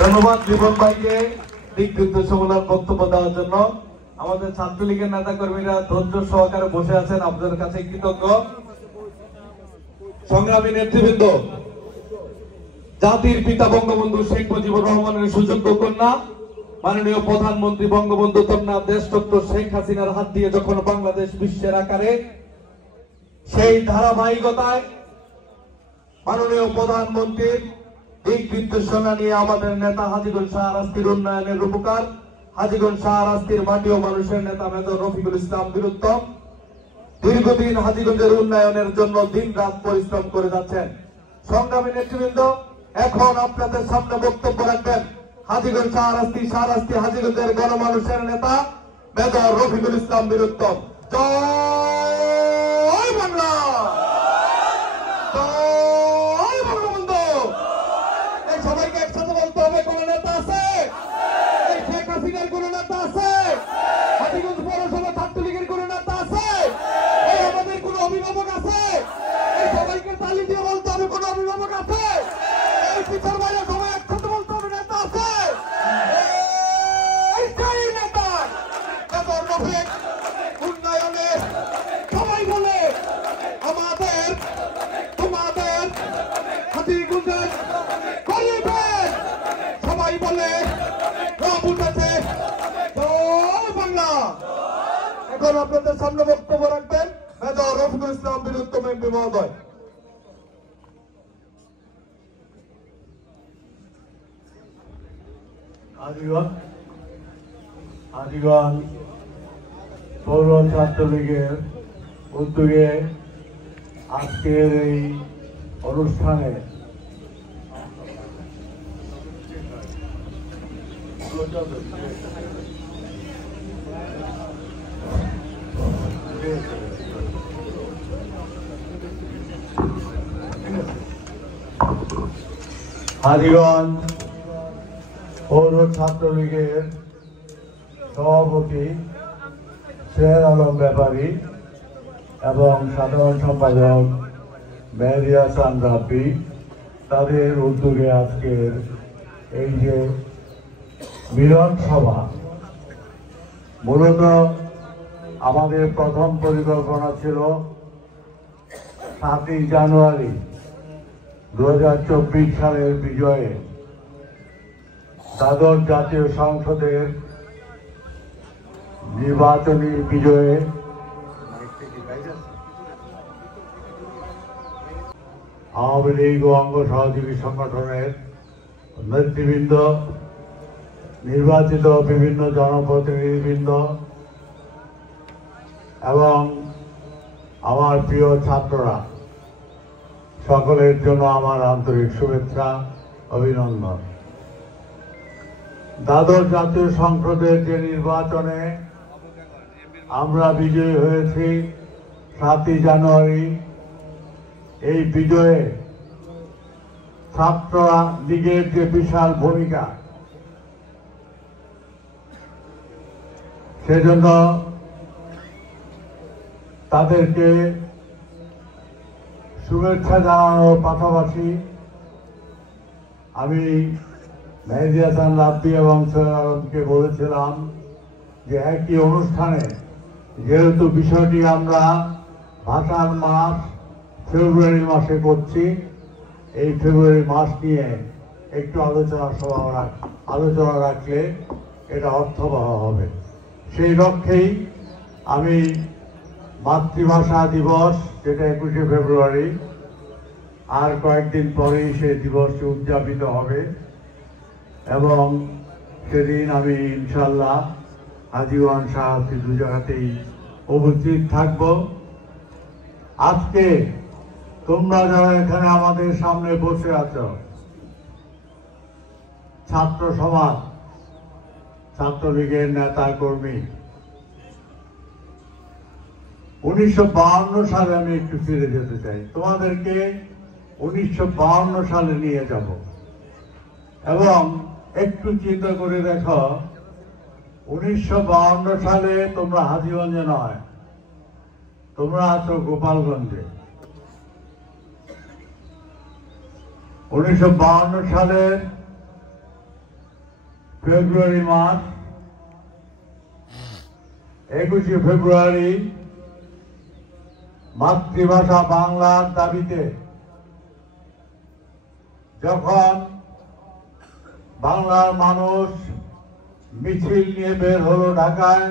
ধন্যবাদ জীবন ভাইকে দিক নির্দেশমূলক বক্তব্য দেওয়ার জন্য। আমাদের ছাত্রলীগের নেতা কর্মীরা ধৈর্য সহকারে বসে আছেন, আপনাদের কাছে কৃতজ্ঞ। সংগ্রামী নেতৃবৃন্দ, জাতির পিতা বঙ্গবন্ধু শেখ মুজিবুর রহমানের সুযোগ্য কন্যা মাননীয় প্রধানমন্ত্রী বঙ্গবন্ধু কন্যা দেশরত্ন শেখ হাসিনার হাত দিয়ে যখন বাংলাদেশ বিশ্বের আকারে, সেই ধারাবাহিকতায় মাননীয় প্রধানমন্ত্রীর দিক নির্দেশনা নিয়ে আমাদের নেতা হাজীগঞ্জ শাহরাস্তির উন্নয়নের রূপকার, হাজীগঞ্জ শাহরাস্তির মাটি ও মানুষের নেতা মেজর রফিকুল ইসলাম বীরুত্তম দীর্ঘদিন হাজীগঞ্জের উন্নয়নের জন্য দিন রাত পরিশ্রম করে যাচ্ছেন। সংগ্রামী নেতৃবৃন্দ, এখন আপনাদের সামনে বক্তব্য রাখবেন হাজীগঞ্জ শাহরাস্তি হাজীগঞ্জের গণমানুষের নেতা মেজর রফিকুল ইসলাম বীরুত্তম। জয় বাংলা, জয় বঙ্গবন্ধু। এই সবাইকে একসাথে বলতে হবে, কোন নেতা আছে? এই শেখ হাসিনার কোন নেতা আছে? হাজীগঞ্জ পৌরসভা ছাত্রলীগের কোন নেতা আছে? এই আমাদের কোন অভিভাবক আছে? এই সবাইকে তালি দিয়ে বলতে হবে, কোন অভিভাবক আছে? এই টিচার ভাইরা সবাই একসাথে বলতে হবে, নেতা আছে? এই সেই নেতা মেজর রফিক উন্নয়নে সবাই বলে আমাদের তোমাদের হাজীগঞ্জের গরিবের সবাই বলে রব উঠেছে। জয় বাংলা। এখন আপনাদের সামনে বক্তব্য রাখবেন মেজর রফিকুল ইসলাম বীরুত্তম এমপি মহোদয়। হাজীগঞ্জ পৌর ছাত্রলীগের উদ্যোগে আজকের এই অনুষ্ঠানে হাজীগঞ্জ পৌর ছাত্রলীগের সভাপতি শের আলম ব্যাপারী এবং সাধারণ সম্পাদক মেহেদী হাসান রাব্বি তাদের উদ্যোগে আজকের এই যে মিলন সভা, মূলত আমাদের প্রথম পরিকল্পনা ছিল 7ই জানুয়ারি 2024 সালের বিজয়ে দ্বাদশ জাতীয় সংসদের নির্বাচনী বিজয়ে আওয়ামী লীগ ও অঙ্গ সহযোগী সংগঠনের নেতৃবৃন্দ, নির্বাচিত বিভিন্ন জনপ্রতিনিধিবৃন্দ এবং আমার প্রিয় ছাত্ররা সকলের জন্য আমার আন্তরিক শুভেচ্ছা, অভিনন্দন। দ্বাদশ জাতীয় সংসদের যে নির্বাচনে আমরা বিজয়ী হয়েছি 7ই জানুয়ারি, এই বিজয়ে ছাত্র লীগের যে বিশাল ভূমিকা, সেজন্য তাদেরকে শুভেচ্ছা জানানোর পাশাপাশি আমি মেহেদী হাসান রাব্বি এবং সৈয়দ আলমকে বলেছিলাম যে একই অনুষ্ঠানে, যেহেতু বিষয়টি আমরা ভাষার মাস ফেব্রুয়ারি মাসে করছি, এই ফেব্রুয়ারি মাস নিয়ে একটু আলোচনা রাখলে এটা অর্থবহ হবে। সেই লক্ষ্যেই আমি মাতৃভাষা দিবস, যেটা 21শে ফেব্রুয়ারি, আর কয়েকদিন পরেই সেই দিবসটি উদযাপিত হবে এবং সেদিন আমি ইনশাল্লাহ হাজীগঞ্জ শাহরাস্তি দু জায়গাতেই উপস্থিত থাকব। আজকে তোমরা যারা এখানে আমাদের সামনে বসে আছো, ছাত্র সমাজ, ছাত্রলীগের নেতা কর্মী, 1952 সালে আমি একটু ফিরে যেতে চাই, তোমাদেরকে 1952 সালে নিয়ে যাব এবং একটু চিন্তা করে দেখো 1952 সালে তোমরা হাজীগঞ্জে নয়, তোমরা আছো গোপালগঞ্জে। 1952 সালের ফেব্রুয়ারি মাস, 21শে ফেব্রুয়ারি মাতৃভাষা বাংলার দাবিতে যখন বাংলার মানুষ মিছিল নিয়ে বের হলো ঢাকায়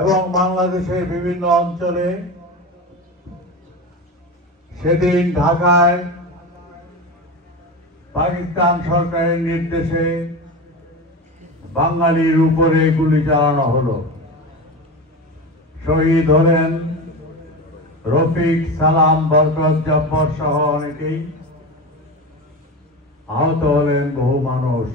এবং বাংলাদেশের বিভিন্ন অঞ্চলে, সেদিন ঢাকায় পাকিস্তান সরকারের নির্দেশে বাঙালির উপরে গুলি চালানো হলো। শহীদ হলেন রফিক, সালাম, বরকত, জব্বর সহ অনেকেই, আহত হলেন বহু মানুষ।